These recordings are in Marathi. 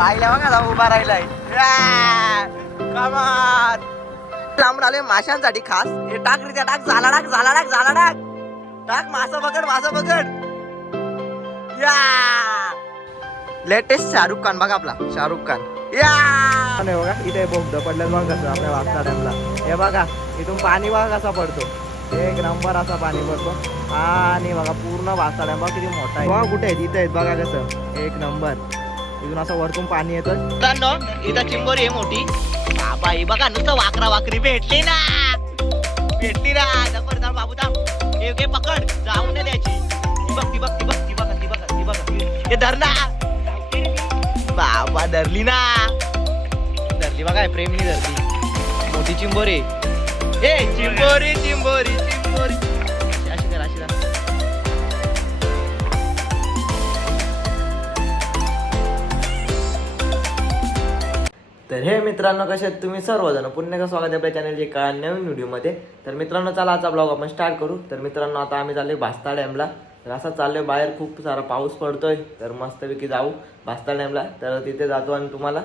पाहिल्या बघा जाऊ उभा राहिलाय. या! कमाल लांबून आलोय माशांसाठी खास. हे टाक रे त्या टाक. झाला टाक झाला टाक झाला टाक. टाक मासा पकड मासा पकड. या. लेटेस्ट शाहरुख खान बघा आपला शाहरुख खान. या. नाही बघा इथे बोगद पडलं मग कसं आपल्या वागता टाइमला हे बघा इथून पाणी बघा कसा पडतो. एक नंबर असा पाणी पडतो. आणि बघा पूर्ण वाचता डॅम बघा किती मोठा आहे. बघा कुठे आहेत? इथे आहेत बघा कसं. एक नंबर. इथून असं वरतून पाणी येतं. इथं चिंबोरी आहे मोठी. बाबा ही बघा नुसतं वाकरा वाकरी. भेटली ना. भेटली ना. जबरदार बाबू थांब हे घे पकड. जाऊ ना द्यायची ती बघ ती बघ ती बघ ती बघ ती बघ ती बघ. हे धर ना बाबा धरली ना. धरली बघा प्रेमनी धरली. मोठी चिंबोरी. ए चिंबोरी चिंबोरी चिंबोरी. तर हे मित्रांनो कसे आहेत तुम्ही? सर्वजण पुन्हा स्वागत आहे आपल्या चॅनलचे एका नवीन व्हिडिओमध्ये तर मित्रांनो चला आजचा ब्लॉग आपण स्टार्ट करू. तर मित्रांनो आता आम्ही चाललोय भास्ता डॅमला. तर असं चाललोय बाहेर खूप सारा पाऊस पडतोय. तर मस्तपैकी जाऊ भास्ता डॅमला. तर तिथे जातो आणि तुम्हाला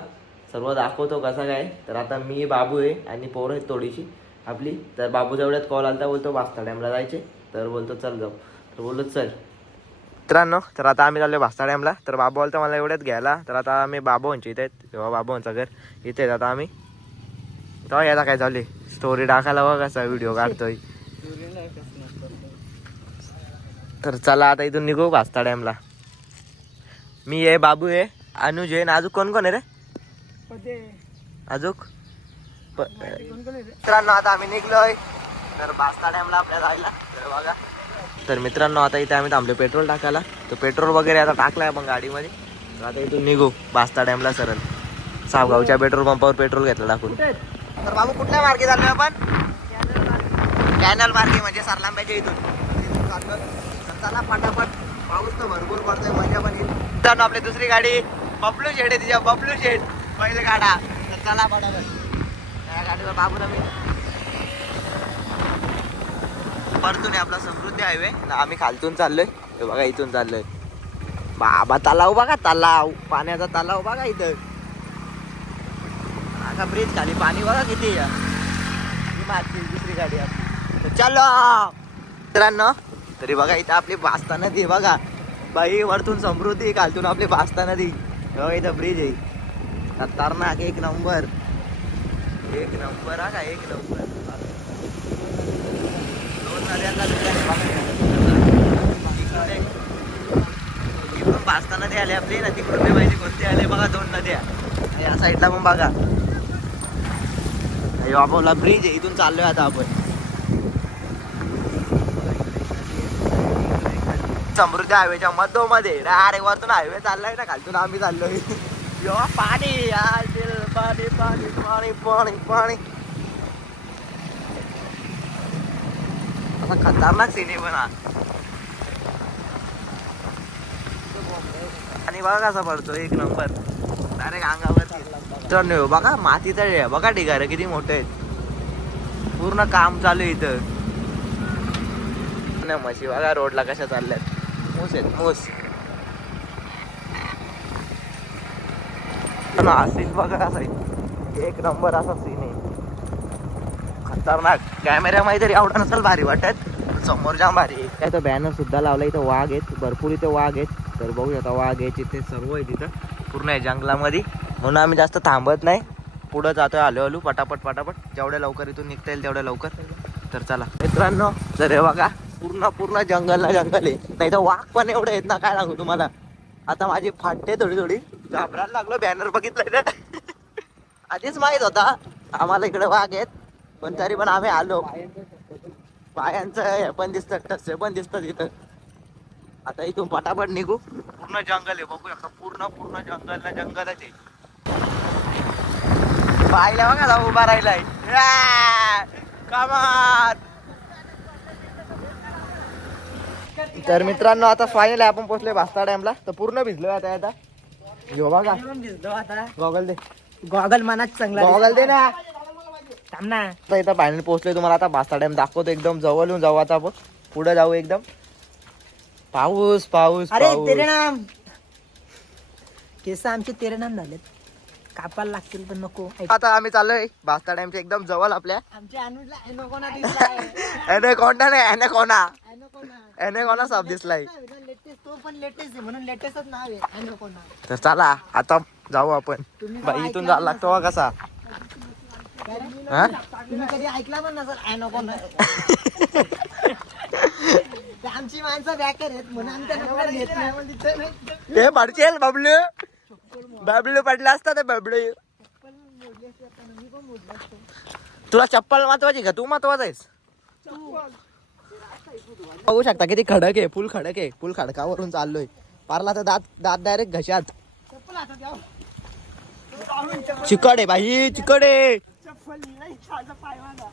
सर्व दाखवतो कसा काय तर आता मी बाबू आहे आणि पोरं आहेत थोडीशी आपली. तर बाबू जेवढ्यात कॉल तर बोलतो भास्ता डॅमला जायचे. तर बोलतो चल जाऊ. तर बोललो चल. मित्रांनो तर आता आम्ही चाललो भास्ता डॅमला. तर बाबू आलता मला एवढ्यात घ्यायला. तर आता आम्ही बाबूंच्या इथे आहेत. तेव्हा बाबूंचं घर इथे आहेत. आता आम्ही तेव्हा याला काय चालू स्टोरी टाकायला बघा कसा व्हिडिओ काढतोय. तर चला आता इथून निघू भास्ता डॅमला. मी आहे बाबू आहे अनुज आहे आणि अजून कोण कोण आहे रे? अजून प- मित्रांनो आता आम्ही निघलोय. तर भास्ता डॅमला आपल्या जायला. तर बघा. तर मित्रांनो आता इथे आम्ही थांबलो पेट्रोल टाकायला. तर पेट्रोल वगैरे आता टाकलाय आपण गाडीमध्ये. तर आता इथून निघू बास्ता डॅमला सरळ. सावगावच्या पेट्रोल पंपावर पेट्रोल घेतलं टाकून. तर बाबू कुठल्या मार्गे चाललोय आपण? कॅनल मार्गे म्हणजे सरलांब्याच्या इथून. इथून तर चला पटापट पाऊस तर भरपूर पडतोय मजा पण येईल. मित्रांनो आपली दुसरी गाडी बबलू शेड आहे तिच्या बबलू शेड पहिले गाडा तर चला पटापट. या गाडीवर बाबूला मी परतून आहे आपला समृद्धी हायवे. आम्ही खालतून चाललोय. हे बघा इथून चाललोय. बाबा तलाव बघा तलाव. पाण्याचा तलाव बघा इथं. आता ब्रिज खाली? पाणी बघा किती आहे. दुसरी गाडी आपली. चलो. मित्रांनो तरी बघा इथं आपली बास्ता नदी आहे बघा. बाई वरतून समृद्धी खालतून आपली बास्ता नदी. बघा इथं ब्रिज आहे. खतरनाक एक नंबर. एक नंबर हा का एक नंबर दोन नद्यांचा मिलन आहे बघा. इकडे इकडून पाचता नदी आले आपली ना तिकडून नाही माहिती कोणती आले? बघा दोन नद्या या साईडला पण बघा. आपला ब्रिज आहे इथून चाललोय आता आपण. समृद्धी हायवेच्या मधोमध्ये अरे वरतून हायवे चाललाय ना खालतून आम्ही चाललोय. यो पाणी पाणी पाणी पाणी पाणी पाणी. खतरनाक सिने पण हा आणि बघा कसा पडतो एक नंबर. डायरेक्ट अंगावरती तर नाही बघा माती आहे. बघा ढिगार किती मोठे आहेत. पूर्ण काम चालू आहे इथं. ना म्हशी बघा रोडला कशा चालल्यात. मूस आहेत मूस सीन बघा असा आहे एक नंबर असा सीन आहे. खतरनाक. कॅमेऱ्यामध्ये तरी एवढा नसेल भारी वाटत. समोर जाम भारी. काय तो बॅनर सुद्धा लावला इथं वाघ आहेत. भरपूर इथे वाघ आहेत. तर बघूया आता वाघ यायचे ते सर्व आहे तिथं. पूर्ण आहे जंगलामध्ये. म्हणून आम्ही जास्त थांबत नाही. पुढं जातोय आलो आलो पटापट पटापट. जेवढ्या लवकर इथून निघता येईल तेवढ्या लवकर. तर चला. मित्रांनो तर हे बघा पूर्ण पूर्ण जंगल ना जंगल आहे. नाही तर वाघ पण एवढं आहेत ना काय सांगू तुम्हाला. आता माझी फाटते थोडी थोडी. घाबरायला लागलो बॅनर बघितलंय तर आधीच माहीत होता आम्हाला इकडे वाघ आहेत. पण तरी पण आम्ही आलो. पायांचं हे पण दिसतं टसे पण दिसतं तिथं. आता इथून पटापट निघू. पूर्ण जंगल आहे बघू शकता पूर्ण पूर्ण जंगल ना जंगलच आहे. पाहिल्या बघा जाऊ उभा राहिलाय. तर मित्रांनो आता फायनल आपण पोहोचलोय भास्ता डॅमला. तर पूर्ण भिजलोय आता आता. यो बघा. भिजलो आता. गॉगल दे. गॉगल मनात चांगला गॉगल दे ना. थांब ना. आता इथं फायनल पोहोचलोय तुम्हाला आता भास्ता डॅम दाखवतो एकदम जवळ येऊन जाऊ आता आपण. पुढे जाऊ एकदम. पाऊस पाऊस अरे पाऊस. तेरे नाम केस आमचे तेरणान झालेत. कापायला लागतील पण नको. ऐक. आता आम्ही चाललोय बास्ता डॅमच्या एकदम जवळ आपल्या. आमच्या अनुजला दिसलाय. नाही कोणा एनोकोना. एने कोणा सब दिसलाय लेटेस्ट तो पण लेटेस्ट आहे म्हणून लेटेस्टच नाव आहे तर चला आता जाऊ आपण. तुम्ही बाई इथून जायला लागतो कसा. हा? तुम्ही कधी ऐकला पण नसेल आमची माणसं बॅकर आहेत म्हणून आम्ही त्यांना पुढे घेत नाही पण तिथं नाही. ते पडचेल बबलू बबलू पडला असता ते बबलू पण मोडली असती आता मी पण मोडलं असतं. तुला चप्पल महत्वाची का तू महत्त्वाचा आहेस बघू शकता किती खडक आहे फुल खडक आहे फुल खडकावरून चाललोय पारला तर दात दात डायरेक्ट घशात चप्पल हातात द्या. पाहून चप्पल- चिकड आहे बाई चिकड आहे चप्पल नाही, माझा पाय माझा.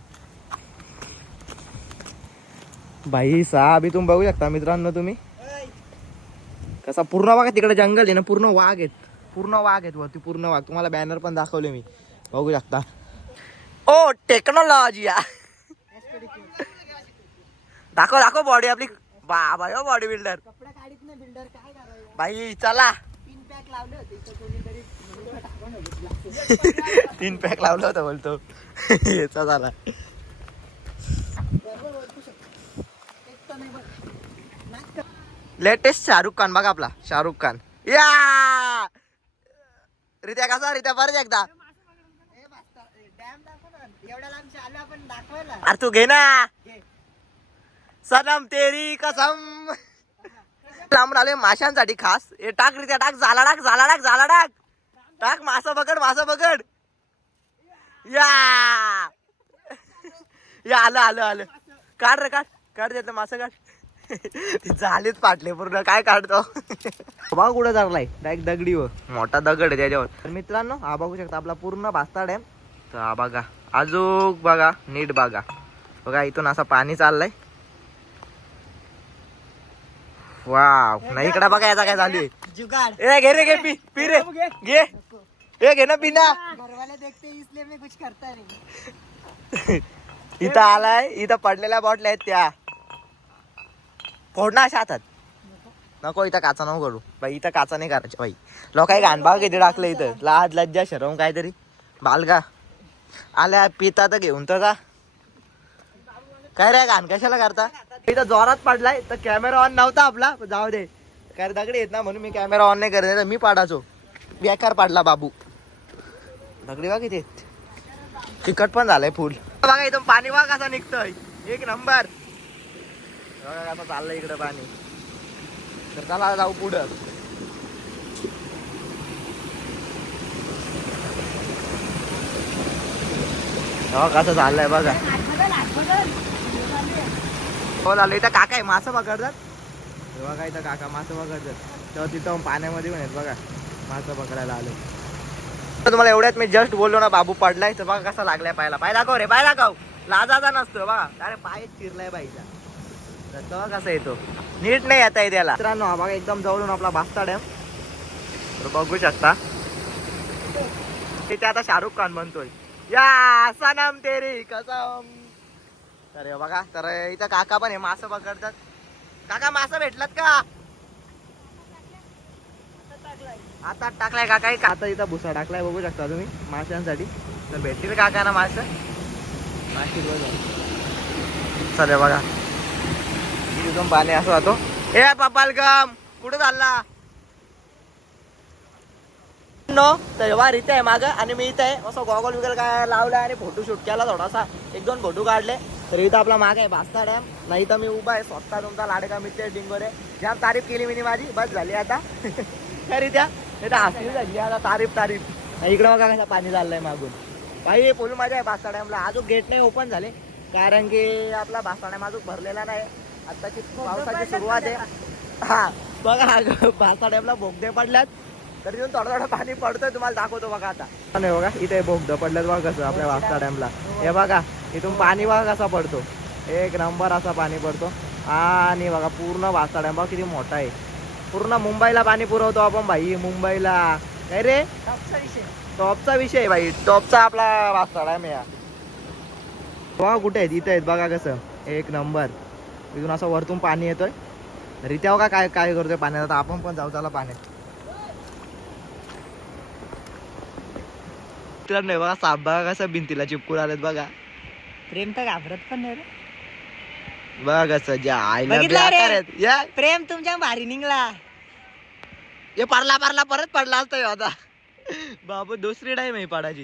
बाई साहब तुम्ही बघू शकता मित्रांनो तुम्ही. कसा पूर्ण बघा तिकडे जंगल आहे ना पूर्ण वाघ आहेत. पूर्ण वाघ आहेत वरती पूर्ण वाघ. तुम्हाला बॅनर पण दाखवले मी. बघू शकता. ओ टेक्नॉलॉजी दाखव दाखव बॉडी आपली. बाबा हो बॉडी बिल्डर बिल्डर बाई चला. तीन पॅक लावलं होतं बोलतो. याचा झाला बरोबर ओळखू शकतो. एक तर नाही बघ. नाक कर. लेटेस्ट शाहरुख खान बघा आपला. शाहरुख खान या! रित्या कसा? रित्या परत एकदा. अरे तू घे ना. सनम तेरी कसम. लांबून आले माशांसाठी खास. हे टाक रित्या टाक. झाला टाक झाला टाक झाला टाक. टाक मासा पकड मासा पकड. या! या आलं आलं आलं. काढ रे काढ. काढ देत मासा काढ. झालेच पाटले पूर्ण काय काढतो? बघा कुठं चाललाय? डायरेक्ट दगडी व मोठा दगड आहे त्याच्यावर. तर मित्रांनो हा बघू शकता आपला पूर्ण भास्ता डॅम तर हा बघा अजून बघा नीट बघा. बघा इथून असं पाणी चाललंय. वाव नाही इकडे बघा याचा काय चालू आहे जुगाड. ए घे रे घे पी पी रे. घे. ए घे ना पी ना घरवाले देखते इसलिए मैं कुछ करता नहीं. इथं आलाय इथं पडलेल्या बॉटल्या आहेत त्या. फोड ना अशा हातात. नको इथं काचा नको करू. बाई इथं काचा नाही करायची बाई. लोक काही घाणभाग किती टाकलं इथं? लाज लज्जा शरम काहीतरी. बालका आल्या पिता तर घेऊन तर जा. काय रे घाण कशाला करता? इथं जोरात पडलाय तर कॅमेरा ऑन नव्हता आपला जाऊ दे. काय दगडी येत ना म्हणून मी कॅमेरा ऑन नाही करत तर मी पाडायचो. बेकार पाडला बाबू. दगडी बघ इथे. आहेत. तिखट पण झालंय फुल. बघा इथून पाणी बघ कसं निघतोय. एक नंबर. आता चाललंय इकडं पाणी. तर चला जाऊ पुढं. हो कसं चाललंय बघा. हो झालं इथं काका आहे मासं पकडतात. बघा इथं काका मासं पकडतात. तेव्हा तिथं पाण्यामध्ये पण आहेत बघा मासं पकडायला आले. तर तुम्हाला एवढ्यात मी जस्ट बोललो ना बाबू पडलाय तर बघा कसा लागलाय पायला पाय दाखव रे पाय दाखव. लाजाचा नसतो बघा. अरे पाय चिरलाय बाईचा. तेव्हा कसा येतो? नीट नाही येता त्याला मित्रांनो हा बघा एकदम जवळून आपला भासता डॅम तर बघू शकता. तिथे आता शाहरुख खान म्हणतोय या सनम तेरी कसम. तर बघा तर इथं काका पण आहे मासं पकडतात. काका मासा भेटलात का? आता टाकलाय काका का आता इथं भुसा टाकलाय बघू शकता तुम्ही माशांसाठी. तर भेटतील काका ना मासे माशी बघा. चल बघा. तिथून पाणी असं होतो ए पपालगम कुठं चालला? नो तर वा इथे आहे मागं आणि मी इथे आहे. असं गॉगल वगैरे काय लावलं आणि फोटो शूट केला थोडासा. एक दोन फोटो काढले. तर इथं आपला माग आहे बास्ता डॅम नाही तर मी उभा आहे स्वतः तुमचा लाडका मित्र डिंगोरे. ज्या तारीफ केली मी माझी. बस झाली आता. खरी त्या. इथं हसली झाली आता तारीफ तारीफ. इकडं बघा कसं पाणी चाललंय मागून. बाई फुल माझ्या आहे बास्ता डॅमला अजून गेट नाही ओपन झाले. कारण की आपला भास्ता डॅम अजून भरलेला नाही. आताची पावसाची सुरुवात आहे. हा बघा बास्ता डॅमला बोगदे पडल्यात. तर तिथून थोडं थोडं पाणी पडतोय तुम्हाला दाखवतो बघा आता. नाही बघा इथे बोगदं पडल्यात बघा कसं आपल्या वास्ता डॅमला. हे बघा इथून पाणी बघा कसा पडतो. एक नंबर असा पाणी पडतो. आणि बघा पूर्ण वास्ता डॅम बघा किती मोठा आहे. पूर्ण मुंबईला पाणी पुरवतो आपण भाई मुंबईला. काय रे? टॉपचा विषय. टॉपचा विषय आहे भाई. टॉपचा आपला वास्ता डॅम या बघा कुठे आहेत इथे आहेत बघा कसं. एक नंबर. इथून असं वरतून पाणी येतोय. रित्या बघा काय काय करतोय पाण्यात? आता आपण पण जाऊ त्याला पाण्यात. मित्रांनो हे बघा साप बघा कसं भिंतीला चिपकून आलेत बघा. प्रेम तर घाबरत पण नाही रे. बघा कसं ज्या आईला बघितलं रे? बेकार आहेत. या. प्रेम तुमच्या भारी निघला. हे पडला पडला परत पडला असता ह्यो आता. बाबू दुसरी टाइम आहे पाडाची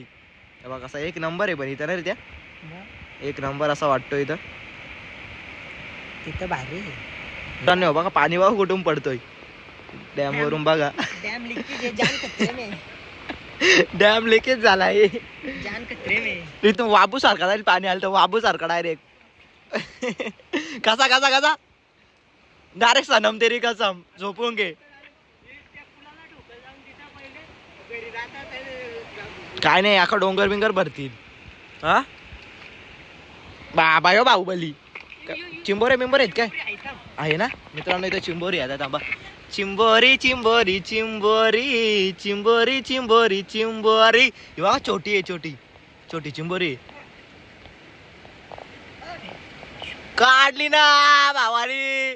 हे बघा कसा एक नंबर आहे पण इथं ना रे त्या. एक नंबर असा वाटतो इथं. तिथं भारी मित्रांनो हे बघा पाणी बघा कुठून पडतोय. डॅम वरून बघा. डॅम में डॅम लिकेज झालाय. वाबू सारखा जाईल पाणी आलं तर वाबू सारखा डायरेक्ट कसा कसा कसा? डायरेक्ट सनम तेरी कसम. झोपून घे. काय नाही अख्खा डोंगर बिंगर भरतील. हा? बाबा यो बाहुबली. चिंबोरे बिंबोरे आहेत काय? आहे ना? मित्रांनो इथं चिंबोरी आहे. आता थांबा. चिंबोरी चिंबोरी चिंबोरी चिंबोरी चिंबोरी चिंबोरी. बघा छोटी आहे छोटी. छोटी चिंबोरी काढली ना भावानी.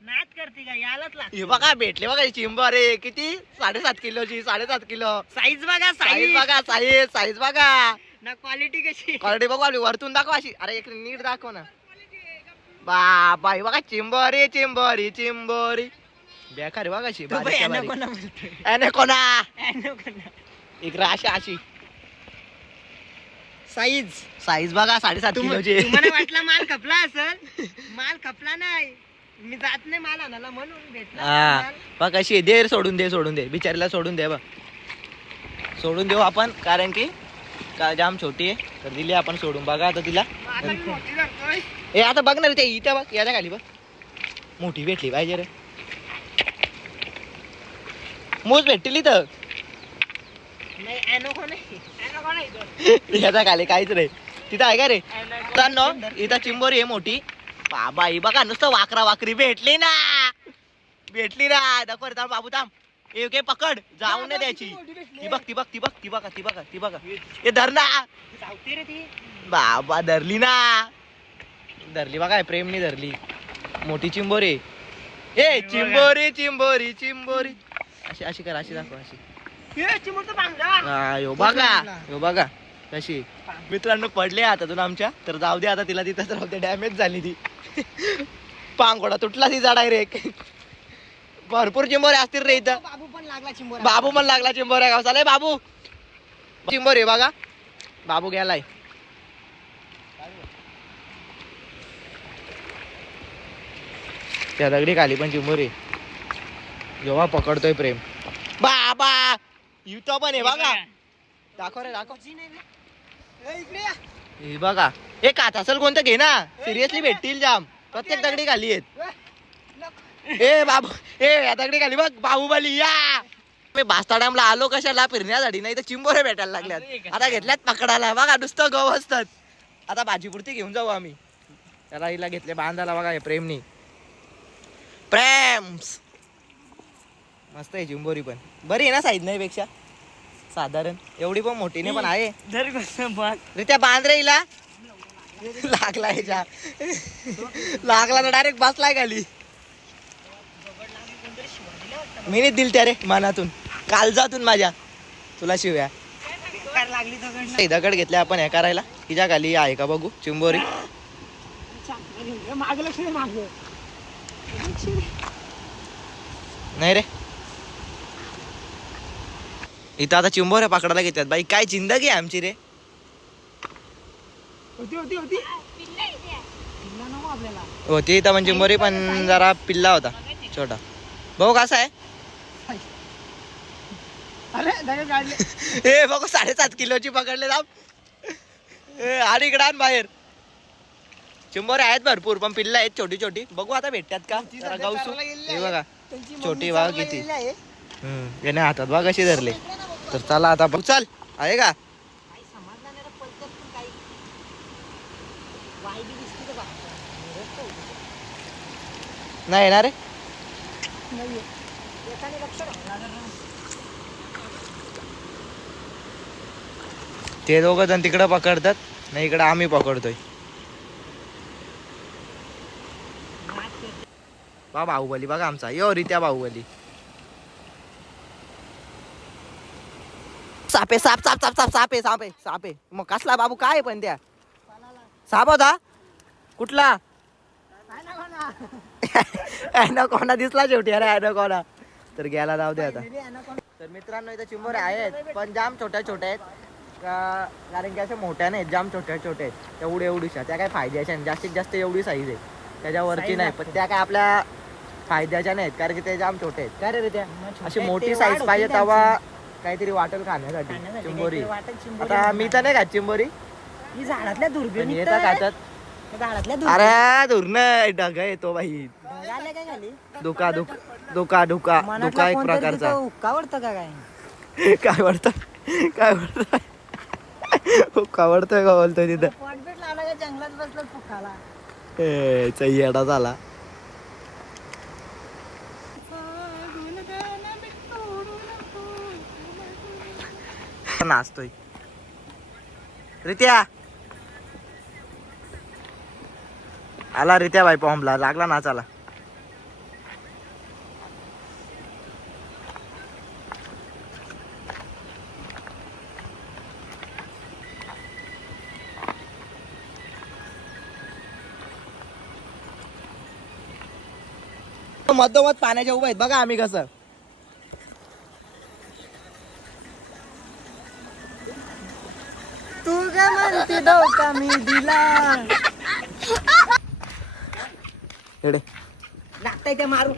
नाच करते का? यालाच हे बघा भेटले बघा चिंबोरी. किती? साडेसात किलोची साडेसात किलो. साईज बघा साईज बघा साईज साईज बघा. ना क्वालिटी कशी? क्वालिटी बघू आपली वरतून दाखव अशी. अरे एक नीट दाखव ना. बाबा ही बघा चिंबोरी चिंबोरी चिंबोरी. बेकार बघा अशी. कोणा? एक राशी अशी साईज साईज बघा साडेसात किलोची. वाटला माल खपला असेल? माल खपला नाही. मी जात नाही माल आणायला म्हणून भेटला हा. बघ आहे. दे सोडून दे सोडून दे. बिचारीला सोडून दे बघ. सोडून देऊ आपण कारण की का जाम छोटी आहे. तर दिली आपण सोडून. बघा आता तिला. ए आता बघ ना रे ते इथं बघ. याच्या खाली बघ. मोठी भेटली पाहिजे रे. मूज भेटली तर नाही इथं. याच्या खाली काहीच नाही. तिथं आहे का रे. इथं चिंबोरी आहे मोठी. बाबा ही बघा नुसतं वाकरा वाकरी भेटली ना. भेटली ना. दाखव रे थांब बाबू थांब. ए घे पकड. जाऊन नाही द्यायची. ती बघ ती बघ ती बघ ती बघा ती बघा ती बघा. ए धर ना चावते रे ती. बाबा धरली ना. धरली बघा प्रेमनी धरली. मोठी चिंबोरी. ए चिंबोरी. चिंबोरी चिंबोरी अशी अशी कर अशी दाखव अशी. हे यो बघा यो बघा कशी मित्रांनो पडले हातातून आमच्या. तर जाऊ दे आता तिला तिथंच राहू दे. डॅमेज झाली ती. पांगोडा तुटला तिचा डायरेक्ट भरपूर चिंबोरे असतील रे इथं. बाबू पण लागला चिंबोरा. बाबू पण लागला चिंबोऱ्या गावचा. लय बाबू. चिंबोरी बघा. बाबू गेलाय. त्या दगडी खाली पण चिंबोरी जेव्हा पकडतोय प्रेम. बाबा! इथं पण आहे बघा. दाखव रे दाखव. हे बघा. हे काच असेल कोणतं घे ना. सिरियसली भेटतील जाम. प्रत्येक दगडी खाली आहेत. ए, बाबू ए दगडी खाली बघ बाहुबली या. मी बास्ता डॅमला आलो कशाला? फिरण्यासाठी नाही तर चिंबोरे भेटायला लागल्यात. आता घेतल्यात पकडायला. बघा नुसतं गव असतात. आता भाजीपुरती घेऊन जाऊ आम्ही. त्याला हिला घेतले बांधायला बघा हे प्रेमनी. प्रेम्स मस्त आहे चिंबोरी पण. बरी आहे ना साईज नाही पेक्षा? साधारण. एवढी पण मोठी नाही पण आहे. त्या बांधरे हिला लागला ह्याच्या. लागला तर डायरेक्ट बसलाय खाली. मी नाही दिल त्या रे मनातून. कालजातून माझ्या. तुला शिव्या. लागली दगड दगड घेतले आपण हे करायला. तिच्या खाली आहे का बघू चिंबोरी. नाही रे. इथं आता चिंबोऱ्या पकडायला घेतात. बाई काय जिंदगी आहे आमची रे. होती होती होती. होती इथं पण चिंबोरी पण जरा पिल्ला होता. छोटा. भाऊ कसा आहे. ए बघू साडेसात किलोची पकडले ए आणि इकडे आण बाहेर. चिंबोरे आहेत भरपूर पण पिल्ला आहेत छोटी छोटी. बघू आता भेटतात का? गावसू. हे. बघा छोटी वाघ किती? याने हातात बघ कशी धरले. तर चला आता बघ. चल आहे का? नाही रे, पलकत पण काही. वाई बी दिसते का बाहेर? निरस्त होती. नाही येणार रे नाहीये. एकाने लक्ष घातलं तर ते दोघं जण तिकडं पकडतात नाही इकडं आम्ही पकडतोय. बा बाहुबली बघा आमचा. यो रित्या बाहुबली. सापे साप साप साप साप सापे सापे सापे. मग कसला बाबू काय आहे पण त्या? साप होता कुठला? कोणा दिसला शेवटी अरे कोणा तर गेला जाऊ दे आता. तर मित्रांनो इथं चिंबोरे आहेत पण जाम छोट्या छोट्या आहेत. का- कारण की अशा मोठ्या नाहीत जाम छोट्या छोट्या आहेत तेवढे एवढीशा. त्या काय फायद्याच्या नाही. जास्तीत जास्त एवढी साईज आहे. त्याच्यावरची Size नाही पण त्या काय आपल्या फायद्याच्या नाहीत कारण की ते जाम छोटे आहेत. काय रे त्या. अशी मोठी साईज पाहिजे तेव्हा काहीतरी वाटेल खाण्यासाठी. चिंबोरी. आता मी तर नाही खात चिंबोरी. ही झाडातल्या पण दुर्बीण येतं खातात. झाडातल्या दुर्बीण अरे धुरण ढग येतो बाई. काय खाली? धुका धुक धुका धुका. धुका एक प्रकारचा. आवडतं का काय? काय वाटतं काय वाटतं हुक्का आवडतोय का बोलतोय तिथं? पोटबीट लावला का जंगलात बसलं फुकाला ए, झाला. नाचतोय. रित्या. आला रित्या बाई पॉम्पला लागला नाचाला मधोमध पाण्याच्या उभं आहेत. बघा आम्ही कसं. तू काय म्हणते धोका मी दिला. लागतंय ते मारू.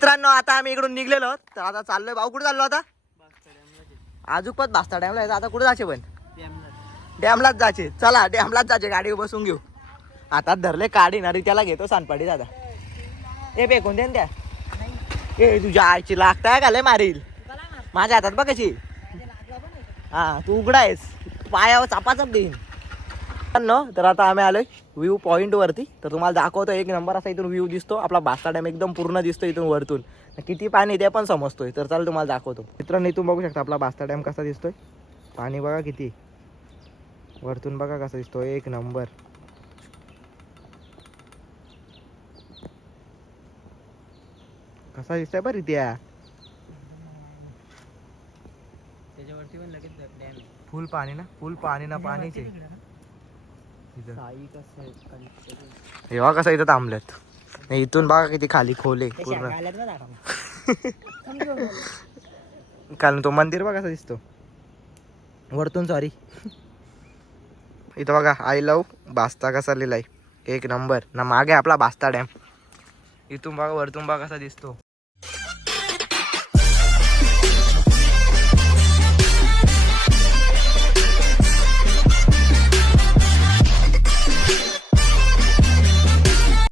मित्रांनो आता आम्ही इकडून निघलेलो. तर आता चाललोय. भाऊ कुठे चाललो आता? अजून पण भास्ता डॅमला आता कुठे जायचे पण? डॅमलाच जायचे चला डॅमलाच जायचे गाडी बसून घेऊ. आता धरले काढी ना त्याला घेतो सांडपाडी दादा. ए फेकून दे त्या. ए तुझ्या आईची लागताय का लय मारील? माझ्या हातात बघ कशी. हा तू उघडायस पायावर चापाचाप देईन. मित्रांनो, तर आता आम्ही आलोय व्ह्यू पॉईंट वरती. तर तुम्हाला दाखवतो एक नंबर असा इथून व्ह्यू दिसतो. आपला बास्ता डॅम एकदम पूर्ण दिसतो इथून वरतून. किती पाणी ते पण समजतोय. तर चालेल तुम्हाला दाखवतो. मित्रांनो इथून बघू शकता आपला बास्ता डॅम कसा दिसतोय. पाणी बघा किती. वरतून बघा कसा दिसतोय. एक नंबर कसा दिसतोय बरं त्या त्याच्यावरती पण लगेच डॅम फुल पाणी ना? फुल पाणी ना पाणीच आहे. इथं. साई कसं आहे, कसं इथं थांबल्यात नाही, इथून बघा किती खाली खोले पूर्ण. कारण तो मंदिर बघा कसा दिसतो. वरतून सॉरी इथं बघा आय लव बास्ता कसा लिहिलाय. एक नंबर. ना मागे आपला बास्ता डॅम. इथून बघा वरतून बघा कसा दिसतो.